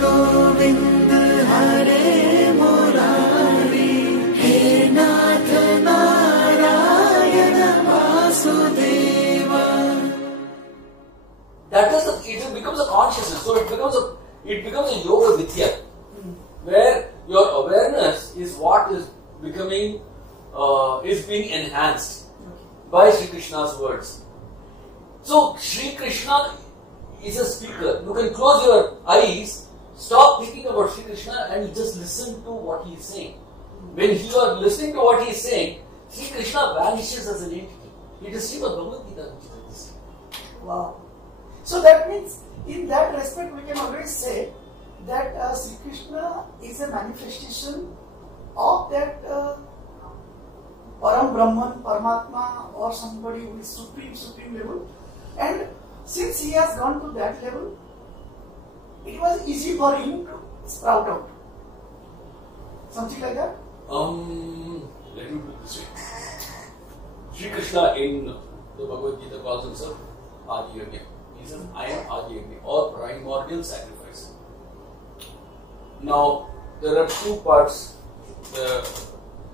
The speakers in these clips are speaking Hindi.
Govind Hare Murari, hey Nath Narayan Vasudeva. That is, it becomes a consciousness. So it becomes a yoga vidya, where your awareness is what is becoming, is being enhanced by Sri Krishna's words. So Sri Krishna is a speaker. You can close your eyes, stop thinking about Sri Krishna, and you just listen to what he is saying. When you are listening to what he is saying, Sri Krishna vanishes as an entity. It is Srimad Bhagavad Gita which is existing. Wow. So that means, in that respect, we can always say that Sri Krishna is a manifestation of that Param Brahman, Paramatma, or somebody who is supreme level. And since he has gone to that level, it was easy for him to sprout out. Something like that? Let me put it this way. Sri Krishna in the Bhagavad Gita calls himself Adi Yajna. He says, I am Adi Yajna, or primordial sacrifice. Now, there are two parts.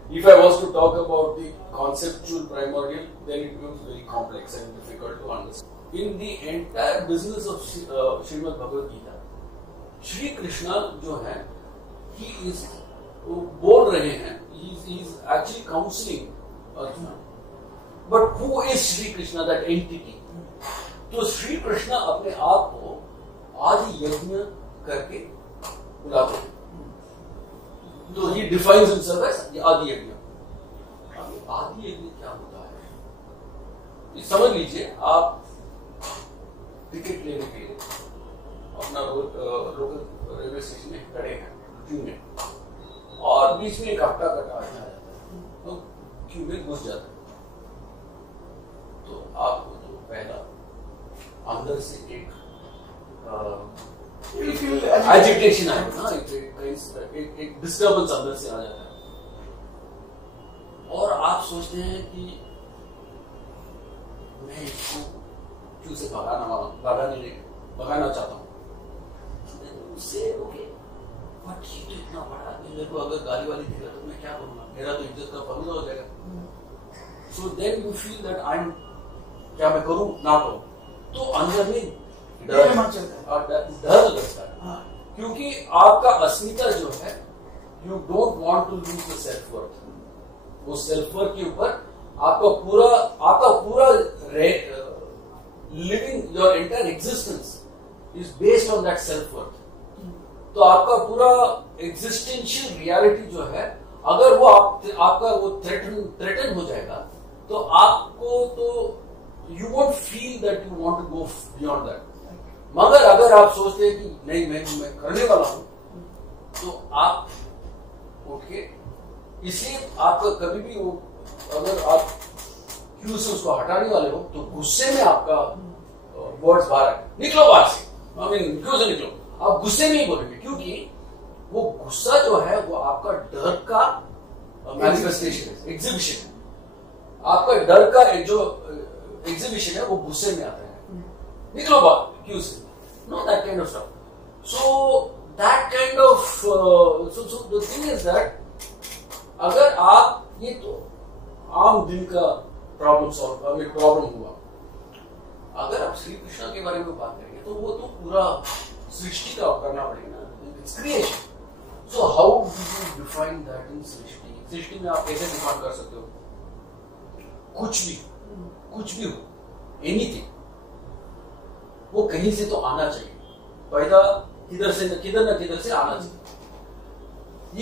If I was to talk about the conceptual primordial, then it becomes very complex and difficult to understand. In the entire business of Srimad Bhagavad Gita, Shri Krishna जो है, he is बोल रहे हैं, he is actually counseling Arjuna. But who is Shri Krishna, that entity? तो श्री कृष्ण अपने आप को आदि यज्ञ करके बुलाते हैं. तो he defines himself as आदि यज्ञ. आदि यज्ञ क्या होता है? समझ लीजिए, आप टिकट लेने के लिए अपना लोकल रेलवे स्टेशन में खड़े हैं क्यू में, और बीच में एक हफ्ता कटा आ जाता है, तो क्यू में घुस जाता है. तो आपको तो पहला अंदर से एक एजिटेशन आएगा ना, एक डिस्टर्बेंस अंदर से आ जाता है, और आप सोचते हैं कि मैं इसको क्यों से भगाना चाहता हूँ. उससे ओके, बट ये तो इतना बड़ा कि मेरे को अगर गाली वाली देगा तो मैं क्या करूँगा, मेरा तो इज्जत का फलूदा हो जाएगा. So then you feel that I am, क्या मैं करूँ ना करूँ, तो अंदर में डर लगता है, क्योंकि आपका अस्मिता जो है, you don't want to lose the self worth. वो सेल्फ वर्थ के ऊपर आपका पूरा living, your entire existence is based on that self worth. तो आपका पूरा एग्जिस्टेंशियल रियलिटी जो है, अगर वो आपका वो थ्रेटन हो जाएगा, तो आपको तो you won't feel that you want to go beyond that. मगर अगर आप सोचते हैं कि नहीं मैं करने वाला हूं, तो आप उठ के, इसलिए आपका कभी भी वो, अगर आप क्यों से उसको हटाने वाले हो, तो गुस्से में आपका वर्ड्स बाहर आए, निकलो बाहर से, क्यों से निकलो, आप गुस्से में ही बोलेंगे, क्योंकि वो गुस्सा जो है वो आपका डर का मैनिफेस्टेशन है, एग्जिबिशन है. आपका डर का जो एग्जिबिशन है वो गुस्से में आता है, निकलो बाहर क्यों से, know that kind of stuff. So that kind of, so the thing is that अगर आप, ये तो आम दिन का प्रॉब्लम हुआ, अगर आप श्री कृष्ण के बारे में बात करेंगे तो वो तो पूरा सृष्टि का करना पड़ेगा, it's creation. So how do you define that in सृष्टि में आप कैसे डिफाइन कर सकते हो? कुछ भी हो, एनीथिंग, वो कहीं से तो आना चाहिए, पैदा किधर न किधर से आना चाहिए.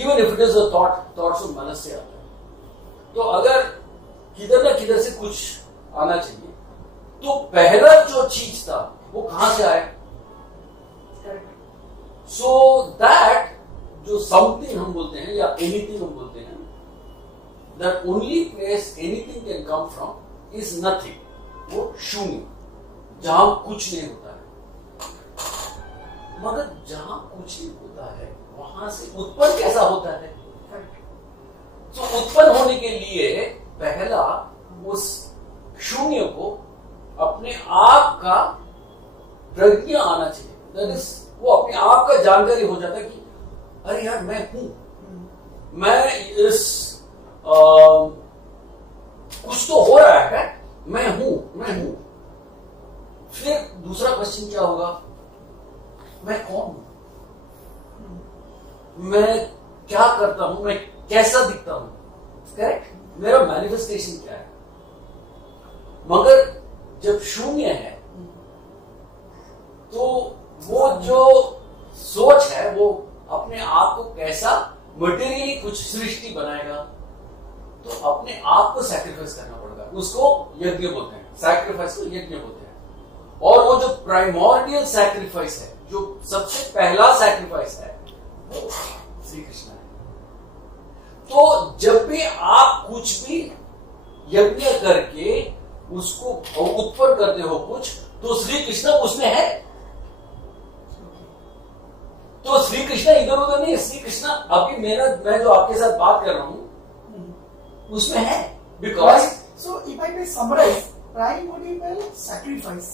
Even if it is a thoughts of मन से आता है, तो अगर किधर न किधर से कुछ आना चाहिए, तो पहला जो चीज था वो कहां से आया? सो दैट जो समथिंग हम बोलते हैं या एनीथिंग हम बोलते हैं, that only place anything can come from is nothing. वो शून्य, जहां कुछ नहीं होता है. मगर जहां कुछ नहीं होता है वहां से उत्पन्न कैसा होता है? तो उत्पन्न होने के लिए पहला उस शून्य को अपने आप का प्रज्ञा आना चाहिए. दैट इज वो अपने आप का जानकारी हो जाता है कि अरे यार मैं हूं, मैं इस कुछ तो हो रहा है, मैं हूं। फिर दूसरा क्वेश्चन क्या होगा, मैं कौन हूं, मैं क्या करता हूं, मैं कैसा दिखता हूं, करेक्ट, मेरा मैनिफेस्टेशन क्या है। मगर जब शून्य है तो वो जो सोच है वो अपने आप को कैसा मटेरियली कुछ सृष्टि बनाएगा, तो अपने आप को सैक्रिफाइस करना पड़ेगा। उसको यज्ञ बोलते हैं, सैक्रिफाइस को यज्ञ बोलते हैं। और वो जो प्राइमोर्डियल सैक्रिफाइस है, जो सबसे पहला सैक्रिफाइस है, वो श्री कृष्ण है। तो जब भी आप कुछ भी यज्ञ करके उसको उत्पन्न करते हो कुछ, तो श्री कृष्ण उसमें है। तो श्री कृष्ण इधर उधर नहीं, श्री कृष्ण अभी मैं जो आपके साथ बात कर रहा हूं उसमें है। Because so if I may summarize, primordial sacrifice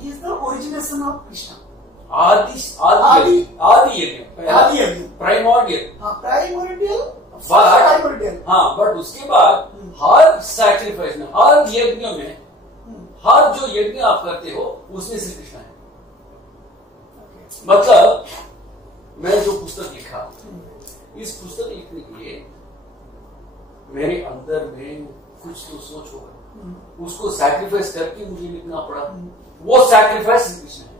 is the origination of Krishna. आदि यज्ञ प्राइमोर्डियल। हाँ, बट उसके बाद हर सैक्रिफाइस में, हर यज्ञ में, हर जो यज्ञ आप करते हो उसमें श्री कृष्ण है। मतलब मैं जो पुस्तक लिखा, इस पुस्तक लिखने के लिए मेरे अंदर में कुछ तो सोच होगा, उसको सैक्रिफाइस करके मुझे लिखना पड़ा। वो सैक्रिफाइस श्री कृष्ण है।